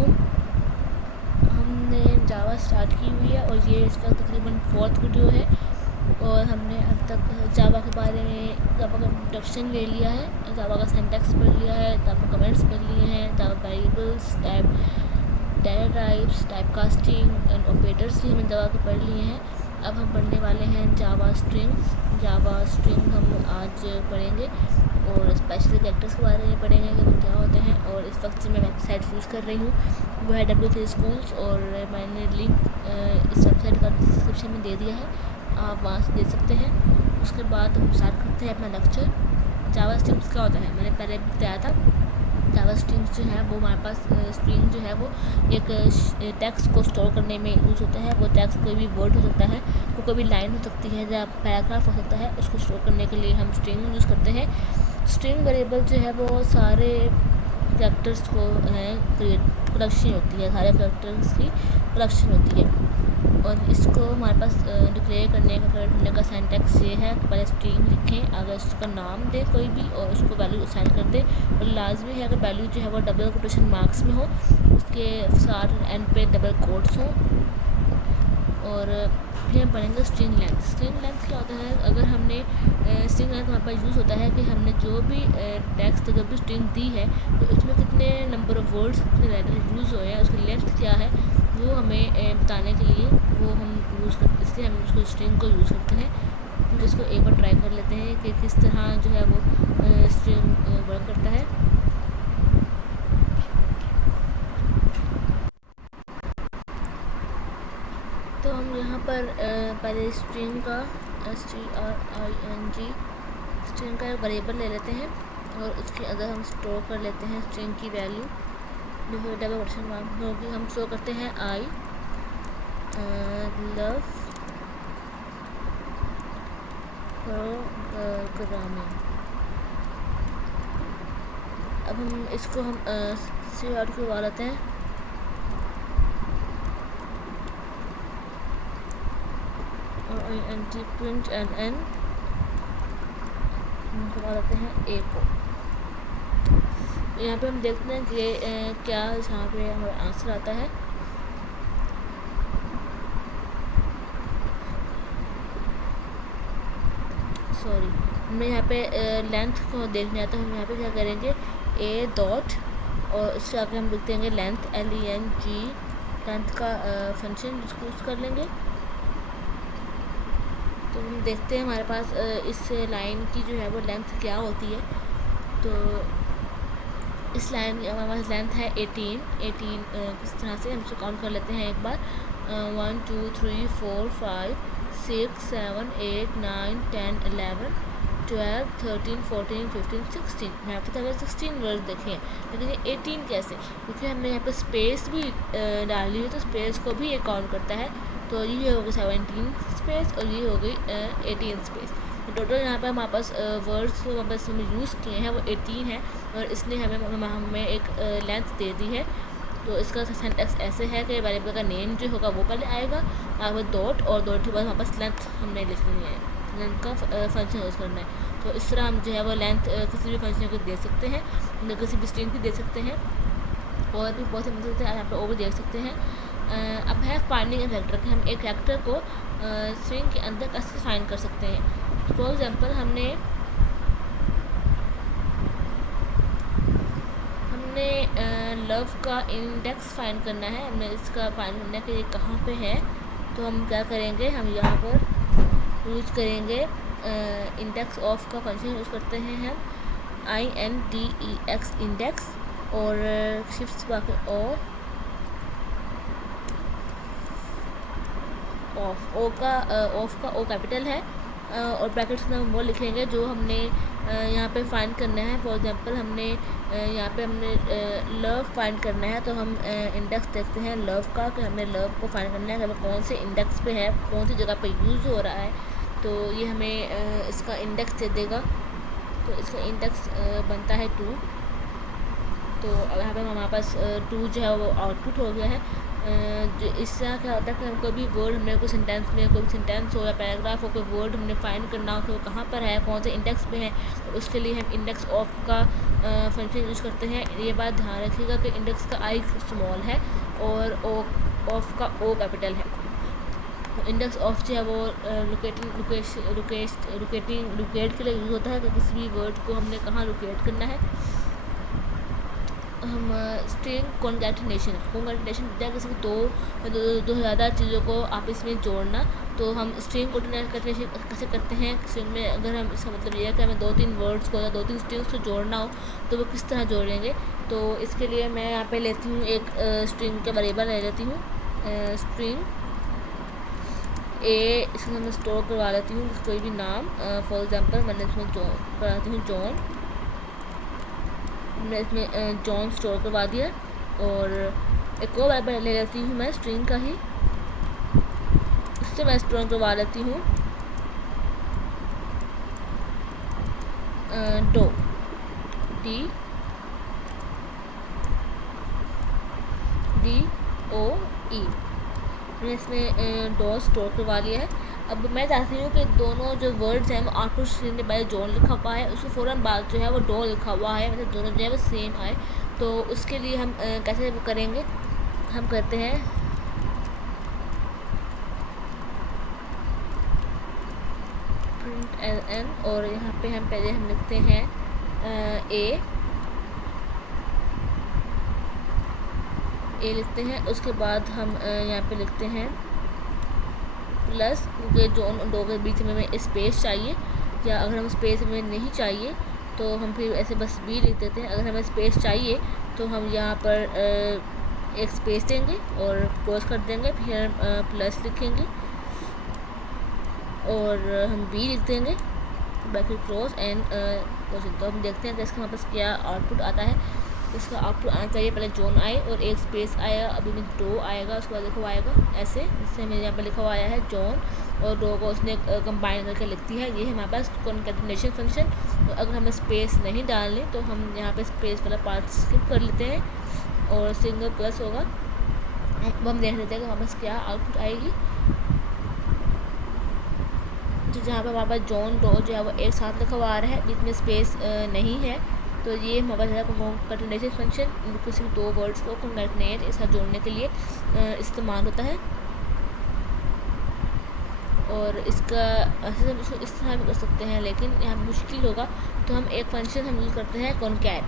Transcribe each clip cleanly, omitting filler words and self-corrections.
अस्सलामुअलैकुम। हमने जावा स्टार्ट की हुई है और ये इसका तकरीबन 4th वीडियो है और हमने अब तक जावा के बारे में जावा का इंट्रोडक्शन ले लिया है, जावा का सिंटैक्स पढ़ लिया है, जावा कमेंट्स पढ़ लिए हैं, Java variables, data types, type casting and operators भी हमने जावा के पढ़ लिए हैं। अब हम पढ़ने वाले हैं जावा स्ट्रिंग्स। जावा स्ट्रिंग हम आज पढ़ेंगे और स्पेशल कैरेक्टर्स के बारे में पढ़ेंगे कि वो क्या होते हैं। और इस वक्त मैं वेबसाइट यूज़ कर रही हूँ, वो है W3 स्कूल्स और मैंने लिंक इस वेबसाइट का डिस्क्रिप्शन में दे दिया है, आप वहाँ से दे सकते हैं। उसके बाद हम स्टार्ट करते हैं अपना लेक्चर। जावा स्ट्रिंग्स क्या होता है मैंने पहले भी बताया था। जावा स्ट्रिंग्स जो है वो हमारे पास स्ट्रिंग जो है वो एक टेक्स्ट को स्टोर करने में यूज़ होता है। वो टेक्स्ट कोई भी वर्ड हो सकता है, वो कोई भी लाइन हो सकती है या पैराग्राफ हो सकता है, उसको स्टोर करने के लिए हम स्ट्रिंग यूज़ करते हैं। स्ट्रिंग वेरिएबल जो है वो सारे कैरेक्टर्स को कलेक्शन होती है, सारे कैरेक्टर्स की कलेक्शन होती है और इसको हमारे पास डिक्लेयर करने का सिंटैक्स ये है कि पहले स्ट्रिंग लिखें, अगर उसका नाम दे कोई भी और उसको वैल्यू असाइन कर दे और लाजमी है अगर वैल्यू जो है वो डबल कोटेशन मार्क्स में हो, उसके साथ एंड पे डबल कोट्स हो। और फिर हम पढ़ेंगे स्ट्रिंग लेंथ। स्ट्रिंग लेंथ क्या होता है, अगर हमने स्ट्रिंग लेंथ हमारे पास यूज़ होता है कि हमने जो भी टेक्स्ट जो भी स्ट्रिंग दी है तो उसमें कितने नंबर ऑफ़ वर्ड्स कितने लेटर यूज़ हुए हैं, उसकी लेंथ क्या है, वो हमें बताने के लिए वो हम यूज़ करते, इसलिए हम उसको स्ट्रिंग को यूज़ करते हैं। हम इसको एक बार ट्राई कर लेते हैं कि किस तरह जो है वो स्ट्रिंग वर्क करता है। तो हम यहाँ पर पहले स्ट्रिंग का STRING स्ट्रिंग का एक वेरिएबल ले लेते हैं और उसके अंदर हम स्टोर कर लेते हैं स्ट्रिंग की वैल्यू जो डबल कोटेशन मार्क होगी। हम स्टोर करते हैं आई लव प्रोग्रामिंग। अब हम इसको हम सी आउट करवा लेते हैं और प्रिंट एंड एन करवा लेते हैं ए को। यहाँ पे हम देखते हैं कि क्या यहाँ पे हमारा आंसर आता है। सॉरी, हमें यहाँ पे लेंथ को देखने आता है। हम यहाँ पे क्या करेंगे ए डॉट और उसके आगे हम लिख देंगे लेंथ LENG, लेंथ का फंक्शन जिसको यूज़ कर लेंगे। तो हम देखते हैं हमारे पास इस लाइन की जो है वो लेंथ क्या होती है। तो इस लाइन की हमारे पास लेंथ है 18। किस तरह से हम इसको काउंट कर लेते हैं एक बार। 1 2 3 4 5 6 7 8 9 10 11 12 13 14 15 16। यहाँ पे तो हमें 16 वर्ड देखे हैं, लेकिन ये 18 कैसे, क्योंकि हमने यहाँ पे स्पेस भी डाली है तो स्पेस को भी ये काउंट करता है। तो ये हो गई 17 स्पेस और ये हो गई 18 स्पेस। तो टोटल यहाँ पे हमारे पास वर्ड्स जो हमारे पास हमने यूज़ किए हैं वो 18 है और इसने हमें एक लेंथ दे दी है। तो इसका सिंटैक्स ऐसे है कि वेरिएबल का नेम जो होगा वो पहले आएगा, आगे डॉट और डॉट के बाद हमारे पास लेंथ हमने लिखनी है, लेंथ का फंक्शन यूज़ करना है। तो इस तरह हम जो है वो लेंथ किसी भी फंक्शन को दे सकते हैं, किसी भी स्ट्रिंग की दे सकते हैं और भी बहुत से मतलब यहाँ पे वो भी देख सकते हैं। अब है फाइंडिंग ए फैक्टर कि हम एक फैक्टर को स्ट्रिंग के अंदर कैसे फाइंड कर सकते हैं। फॉर एग्जांपल हमने लव का इंडेक्स फाइंड करना है, हमने इसका फाइंड करना है कि ये कहाँ पे है। तो हम क्या करेंगे, हम यहाँ पर यूज़ करेंगे इंडेक्स ऑफ का फंक्शन यूज़ करते हैं हम INDEX इंडेक्स और शिफ्ट बाकी और ऑफ का ओ कैपिटल है और ब्रैकेट्स में हम वो लिखेंगे जो हमने यहाँ पे फाइंड करना है। फॉर एग्जांपल हमने यहाँ पे हमने लव फाइंड करना है तो हम इंडेक्स देखते हैं लव का कि हमने लव को फाइंड करना है कि वो कौन से इंडेक्स पे है, कौन सी जगह पे यूज़ हो रहा है। तो ये हमें इसका इंडेक्स दे देगा। तो इसका इंडेक्स बनता है 2। तो यहाँ पे हमारे पास 2 जो है वो आउटपुट हो गया है। जो इससे क्या होता है कि हम कोई भी वर्ड हमने कोई सेंटेंस में कोई सेंटेंस हो या पैराग्राफ हो, कोई वर्ड हमने फाइंड करना हो कि वो कहाँ पर है, कौन से इंडेक्स पे है, तो उसके लिए हम इंडेक्स ऑफ का फंक्शन यूज़ करते हैं। ये बात ध्यान रखिएगा कि इंडेक्स का आई स्मॉल है और ऑफ का ओ कैपिटल है। तो इंडेक्स ऑफ जो है वो लोकेट के लिए यूज़ होता है कि किसी भी वर्ड को हमने कहाँ लोकेट करना है। हम स्ट्रिंग कॉन्कैटिनेशन किसी दो ज़्यादा चीज़ों को आपस में जोड़ना। तो हम स्ट्रिंग कॉन्कैटिनेशन कैसे करते हैं। स्ट्रिंग में अगर हम, इसका मतलब ये है कि हमें 2-3 वर्ड्स को या 2-3 स्ट्रिंग्स को जोड़ना हो तो वो किस तरह जोड़ेंगे। तो इसके लिए मैं यहाँ पे लेती हूँ एक स्ट्रिंग के वेरिएबल ले लेती हूँ, स्ट्रिंग ए। इसमें मैं स्टोर करवा लेती हूँ कोई भी नाम। फॉर एग्जांपल मैंने इसमें करवाती हूँ जॉन। मैं इसमें जॉन स्टोर करवा दिया। और एक और वेरिएबल ले लेती हूँ मैं स्ट्रिंग का ही, उससे मैं स्टोर करवा लेती हूँ डो, DOE। मैंने इसमें डो स्टोर करवा लिया है। अब मैं चाहती हूँ कि दोनों जो वर्ड्स हैं वो आउटपुट स्ट्रीम के पहले जॉन लिखा हुआ है, उसके फ़ौरन बाद जो है वो डो लिखा हुआ है, मतलब दोनों जो है वो सेम आए। तो उसके लिए हम कैसे करेंगे, हम करते हैं प्रिंट एन और यहाँ पे हम पहले हम लिखते हैं ए लिखते हैं। उसके बाद हम यहाँ पे लिखते हैं प्लस, क्योंकि जो दो के बीच में हमें स्पेस चाहिए, या अगर हम स्पेस में नहीं चाहिए तो हम फिर ऐसे बस बी लिख देते हैं। अगर हमें स्पेस चाहिए तो हम यहाँ पर एक स्पेस देंगे और क्लोज कर देंगे, फिर प्लस लिखेंगे और हम बी लिख देंगे, ब्रैकेट क्लोज एंड क्लोज। तो हम देखते हैं कि इसका हमारे पास क्या आउटपुट आता है। इसका आउटपुट आना चाहिए पहले जॉन आए और एक स्पेस आएगा, अभी में डो आएगा, उसके बाद लिखा हुआ आएगा ऐसे, जिससे मेरे यहाँ पर लिखा हुआ आया है जॉन और डो को उसने कंबाइन करके लिखती है। ये है हमारे पास कॉन्कैटिनेशन फंक्शन। तो अगर हमें स्पेस नहीं डालनी तो हम यहाँ पे स्पेस वाला पार्ट स्किप कर लेते हैं और सिंगल प्लस होगा। अब हम देख लेते हैं कि हमारे पास क्या आउटपुट आएगी। तो जहाँ पर हमारे पास जॉन डो जो है वो एक साथ लिखा हुआ आ रहा है, जिसमें स्पेस नहीं है, तो ये हमारे पास कॉन्कैटिनेशन फंक्शन किसी दो वर्ड्स को कॉन्कैटिनेट एक साथ जोड़ने के लिए इस्तेमाल होता है। और इसका ऐसे हम इसको इस तरह भी कर सकते हैं, लेकिन यहाँ मुश्किल होगा तो हम एक फंक्शन हम यूज़ करते हैं कॉन्कैट।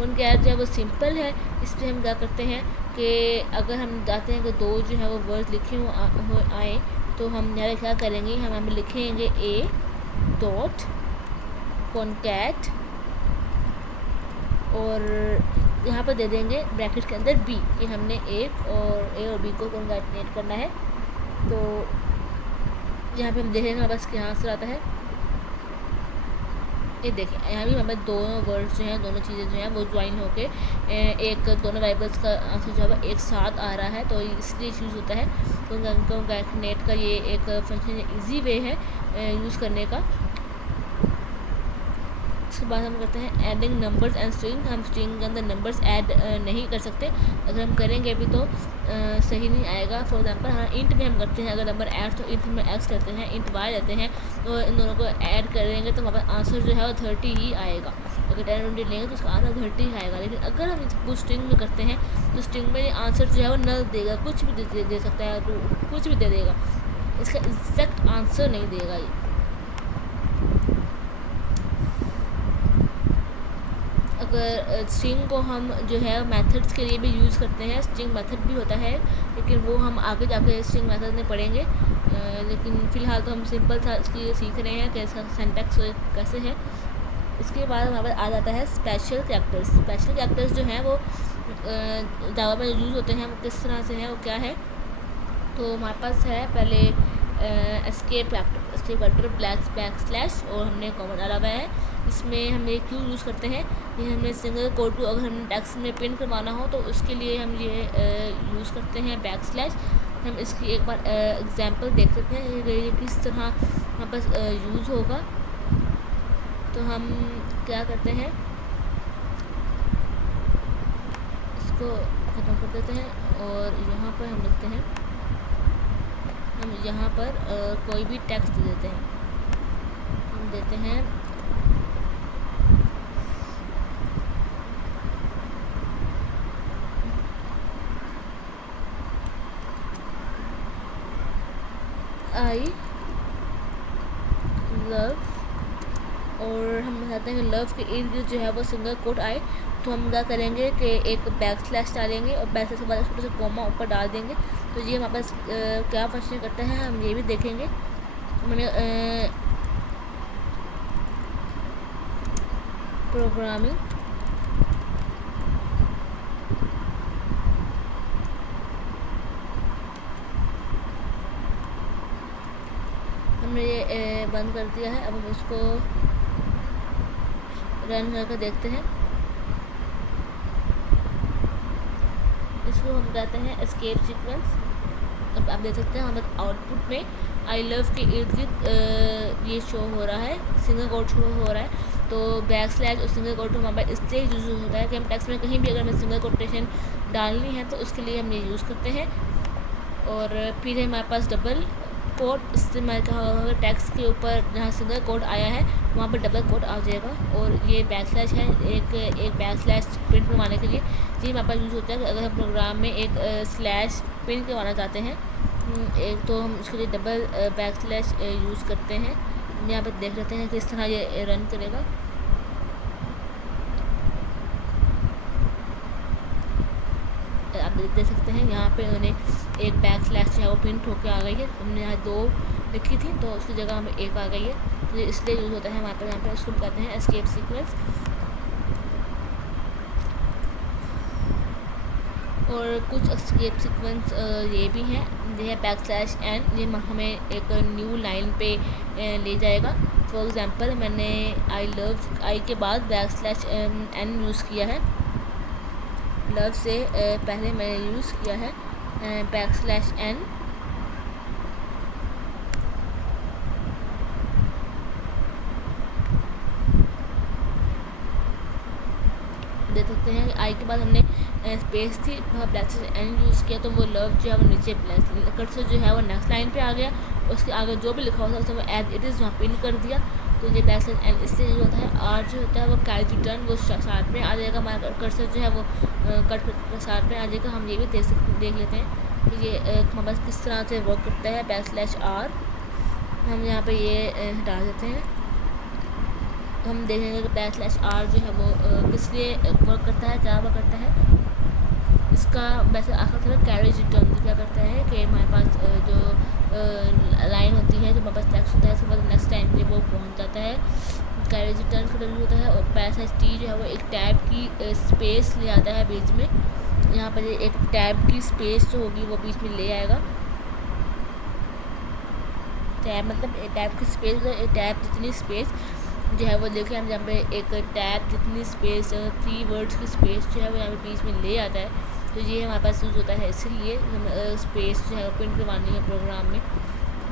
जो है वो सिंपल है। इसमें हम क्या करते हैं कि अगर हम चाहते हैं कि दो जो है वो वर्ड्स लिखे हो आए तो हम यहाँ क्या करेंगे, हम यहाँ लिखेंगे ए डॉट कॉन्कैट और यहाँ पर दे देंगे ब्रैकेट के अंदर बी कि हमने ए और बी को कॉन्कैटिनेट करना है। तो यहाँ पे हम देखेंगे हमारे पास क्या आंसर आता है। ये देखें, यहाँ भी हमें दोनों वर्ड्स जो हैं, दोनों चीज़ें जो हैं वो ज्वाइन होके एक दोनों वेरिएबल्स का आंसर जो है एक साथ आ रहा है। तो इसलिए यूज़ होता है कॉन्कैटिनेट का। ये एक फंक्शन इजी वे है यूज़ करने का। उसके बाद हम करते हैं एडिंग नंबर्स एंड स्ट्रिंग। हम स्ट्रिंग के अंदर नंबर्स ऐड नहीं कर सकते, अगर हम करेंगे भी तो सही नहीं आएगा। फॉर एग्जांपल हाँ इंट में हम करते हैं, अगर नंबर ऐड तो इंट में एक्स करते हैं, इंट वाई लेते हैं, तो इन दोनों को ऐड करेंगे तो हमारे आंसर जो है वो 30 ही आएगा। अगर 10 लेंगे तो उसका आंसर 30 ही आएगा। लेकिन अगर हम इसको स्ट्रिंग में करते हैं तो स्ट्रिंग में आंसर जो है वो नल देगा, कुछ भी दे सकता है, तो कुछ भी दे देगा, इसका एग्जैक्ट आंसर नहीं देगा ये। अगर स्ट्रिंग को हम जो है मेथड्स के लिए भी यूज़ करते हैं, स्ट्रिंग मेथड भी होता है, लेकिन वो हम आगे जाके स्ट्रिंग मेथड में पढ़ेंगे। लेकिन फ़िलहाल तो हम सिंपल सा इसकी सीख रहे हैं कि इसका सिंटैक्स कैसे है। इसके बाद हमारे पास आ जाता है स्पेशल कैरेक्टर्स। स्पेशल कैरेक्टर्स जो हैं वो जावा में यूज़ होते हैं, वो किस तरह से हैं, वो क्या है। तो हमारे पास है पहले एस्केप फैक्टर बैकस्लैश और हमने कॉमन डाला हुआ है। इसमें हम ये क्यों यूज़ करते हैं, ये हमें सिंगल कोड को अगर हम टेक्स्ट में प्रिंट करवाना हो तो उसके लिए हम ये यूज़ करते हैं बैकस्लैश। हम इसकी एक बार एग्जांपल देख लेते हैं ये किस तरह हमारे पास यूज़ होगा। तो हम क्या करते हैं, इसको ख़त्म कर देते हैं और यहाँ पर हम लिखते हैं, हम यहाँ पर कोई भी टेक्स्ट दे देते हैं। हम देते हैं आई लव, और हम चाहते हैं कि लव के इर्द गिर्द जो है वो सिंगल कोट आए, तो हम क्या करेंगे कि एक बैक स्लैश डालेंगे और बैक स्लैश के बाद छोटे से कोमा ऊपर डाल देंगे। तो ये हमारे पास क्या फंक्शन करता है हम ये भी देखेंगे। मैंने प्रोग्रामिंग हमने ये बंद कर दिया है। अब हम इसको रन करके देखते हैं। इसको हम कहते हैं एस्केप सीक्वेंस। अब आप देख सकते हैं हमारे आउटपुट में आई लव के इर्द गिर्द ये शो हो रहा है, सिंगल कोट शो हो रहा है। तो बैक स्लैश और सिंगल कोट हमारे पास इसलिए यूज़ होता है कि हम टेक्स्ट में कहीं भी अगर हमें सिंगल कोटेशन डालनी है तो उसके लिए हम ये यूज़ करते हैं। और फिर हमारे पास डबल कोट, इस्तेमाल कहा होगा टेक्स्ट के ऊपर जहाँ सिंगल कोट आया है वहाँ पर डबल कोट आ जाएगा। और ये बैक स्लैश है एक बैक स्लैश प्रिंट करवाने के लिए। ये हमारे पास यूज़ होता है कि अगर हम प्रोग्राम में एक स्लैश प्रिंट करवाना चाहते हैं एक, तो हम उसके लिए डबल बैक स्लैश यूज़ करते हैं। यहाँ पर देख लेते हैं किस तरह ये रन करेगा। आप देख सकते हैं यहाँ पे उन्होंने एक बैक स्लैश जो है वो प्रिंट होकर आ गई है। हमने यहाँ 2 लिखी थी तो उसकी जगह हमें 1 आ गई है, तो ये इसलिए यूज़ होता है हमारे पास। यहाँ पे उसको कहते हैं एस्केप सीक्वेंस। और कुछ एस्केप सीक्वेंस ये भी हैं, ये है बैक स्लैश एन, ये हमें एक न्यू लाइन पे ले जाएगा। फॉर एग्ज़ाम्पल मैंने आई लव आई के बाद बैक स्लैश एन यूज़ किया है। लव से पहले मैंने यूज़ किया है बैक स्लैश एन। देख सकते हैं कि आई के बाद हमने स्पेस थी वहाँ बैक स्लैश एन यूज़ किया, तो वो लव जो है वो नीचे कर्सर जो है वो नेक्स्ट लाइन पे आ गया। उसके आगे जो भी लिखा होता है उसमें एज इट इज़ वहाँ पिन कर दिया। तो ये बैक स्लैश एन इससे जो होता है आर जो होता है वो कैरी रिटर्न वो साथ में आ जाएगा। हमारा कर्सर जो है वो कट साथ में आ जाएगा। हम ये भी देख लेते हैं कि ये हमारे पास किस तरह से वर्क करता है बैक स्लैश आर। हम यहाँ पे ये हटा देते हैं। हम देखेंगे कि बैक स्लैश आर जो है वो किस लिए वर्क करता है, क्या वर्क करता है। इसका वैसे आखिर तरह कैरेज रिटर्न क्या करता है कि हमारे पास जो लाइन होती है, जो हमारे पास टेक्स्ट होता है उसके बाद नेक्स्ट टाइम पे वो पहुंच जाता है। कैरेज रिटर्न का यूज होता है। और बैक स्लैश टी जो है वो एक टैब की स्पेस ले आता है बीच में। यहाँ पर एक टैब की स्पेस जो होगी वो बीच में ले आएगा। टैब मतलब टैब की स्पेस, टैब जितनी स्पेस जो है वो देखें हम जहाँ पे एक टैब जितनी स्पेस 3 वर्ड्स की स्पेस जो है वो यहाँ पे बीच में ले आता है। तो ये हमारे पास यूज़ होता है, इसीलिए हम स्पेस जो है वो प्रिंट करवानी है प्रोग्राम में।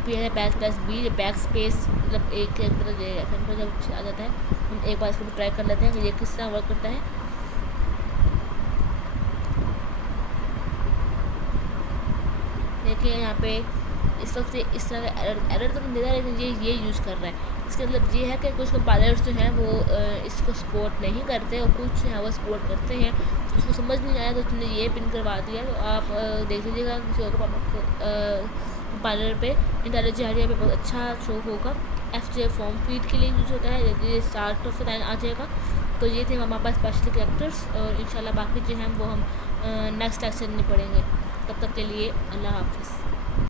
फिर है backslash B, backspace मतलब एक तरह जब आ जाता है। हम एक बार इसको ट्राई कर लेते हैं कि ये किस तरह वर्क करता है। देखिए यहाँ पे इस वक्त इस तरह का एरर तो नहीं दे रहा है, लेकिन ये यूज़ कर रहा है। इसका मतलब ये है कि कुछ कंपाइलर्स जो हैं वो इसको सपोर्ट नहीं करते और कुछ हैं वो सपोर्ट करते हैं। तो उसको समझ नहीं आया तो उसने ये पिन करवा दिया। तो आप देख लीजिएगा किसी और कंपाइलर पे IntelliJ पे बहुत अच्छा शो होगा। FJ फॉर्म फीड के लिए यूज़ होता है, यदि स्टार्ट ऑफ लाइन आ जाएगा। तो ये थे हमारे पास स्पेशल कैरेक्टर्स, और इंशाल्लाह बाकी जो हैं वो हम नेक्स्ट लेक्चर में पढ़ेंगे। तब तक के लिए अल्लाह हाफ़िज़।